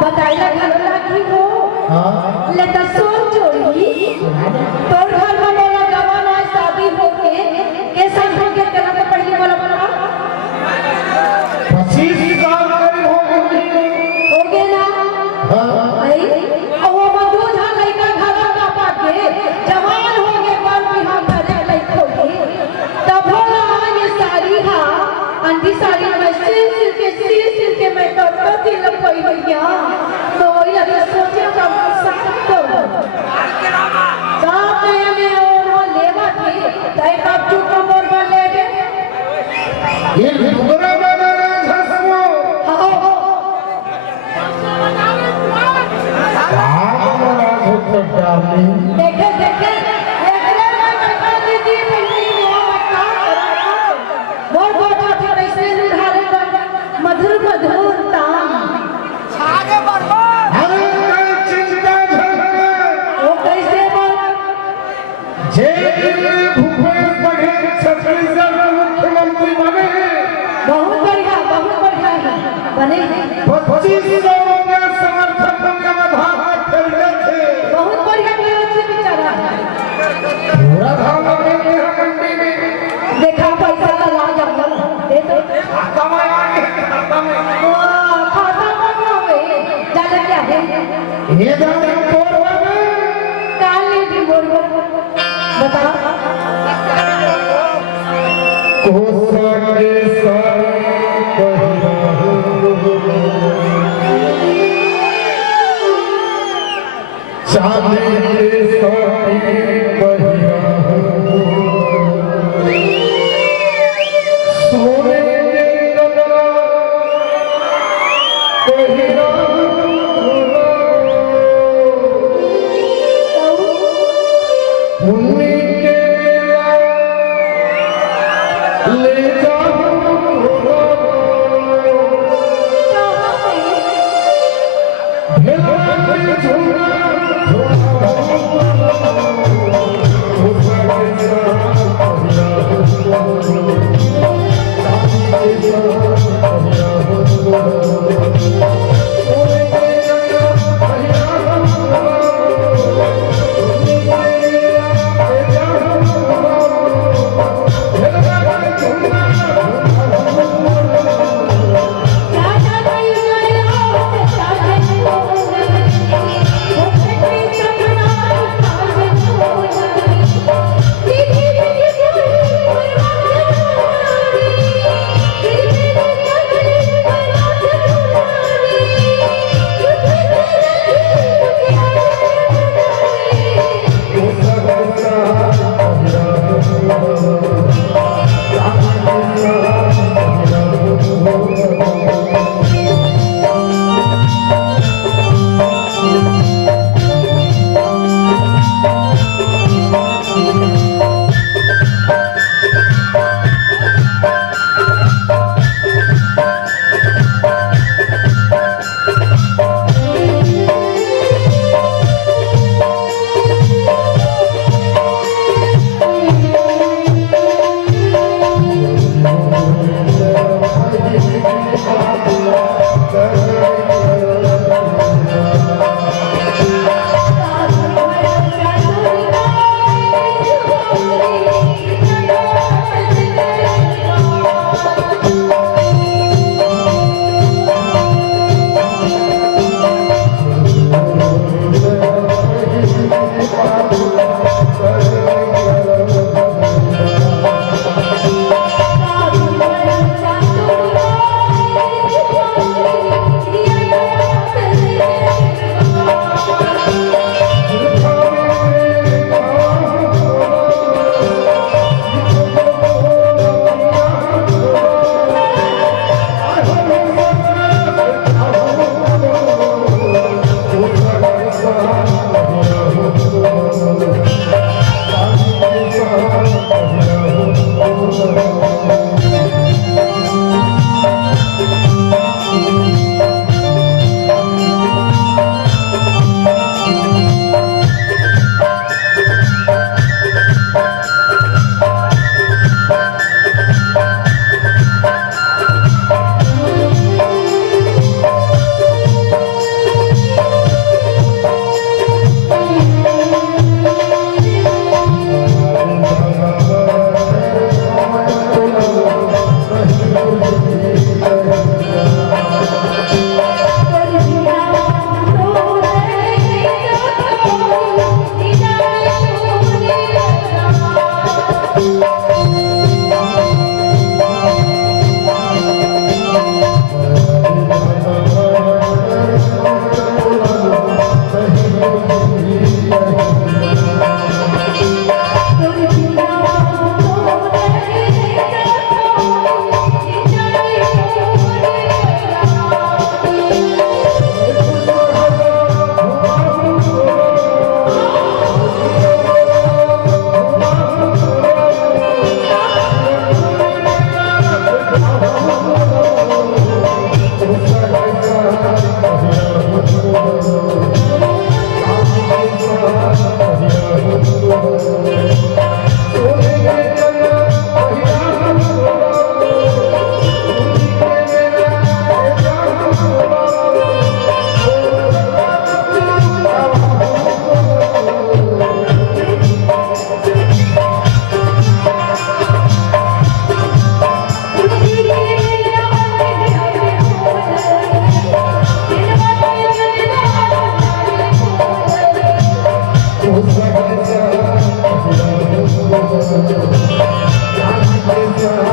बताइला घरला की हो ले त सोच जोड़ी तोर घर में मेरा गवान आज शादी हो के सब हो के करत पड़ी वाला बना 25 साल हो गए ना आई वो बंधु झा लइका घर का पाके जवान हो गए पर बिहार करे लइको के तब होला ये साड़ी हा अंधी साड़ी में सिर के मैं तो दिल कोई भैया तो ये सोचे तो साथ तो साथ में और लेवा थी तय बाप चुप मोर बोले दे ये घुमरा बना हसमो देखे देखे एकरे में बैठा दीदी बहनी वो का मोर गोटा था ऐसे निधारे मधुर मधुर ताम आगे बढ़ो चिंता वो कैसे बोल जे भूपेश बघेल छत्तीसगढ़ मुख्यमंत्री बने बहुत बढ़िया है बने 2500 के समर्थन के आधार पर खरीदे थे बहुत बढ़िया व्यवस्थित बेचारा पूरा धाम में मंडी में देखा पैसा का ला जाऊंगा दे तो खाता में खाता में खाता में जाने क्या है ये दाम तोड़ काली भी मोर बता कोसा के सारे चांदी के सारे पहिया सोने के कमरा पहिया उन्नी के ले जाओ भेला के झूला जान के जान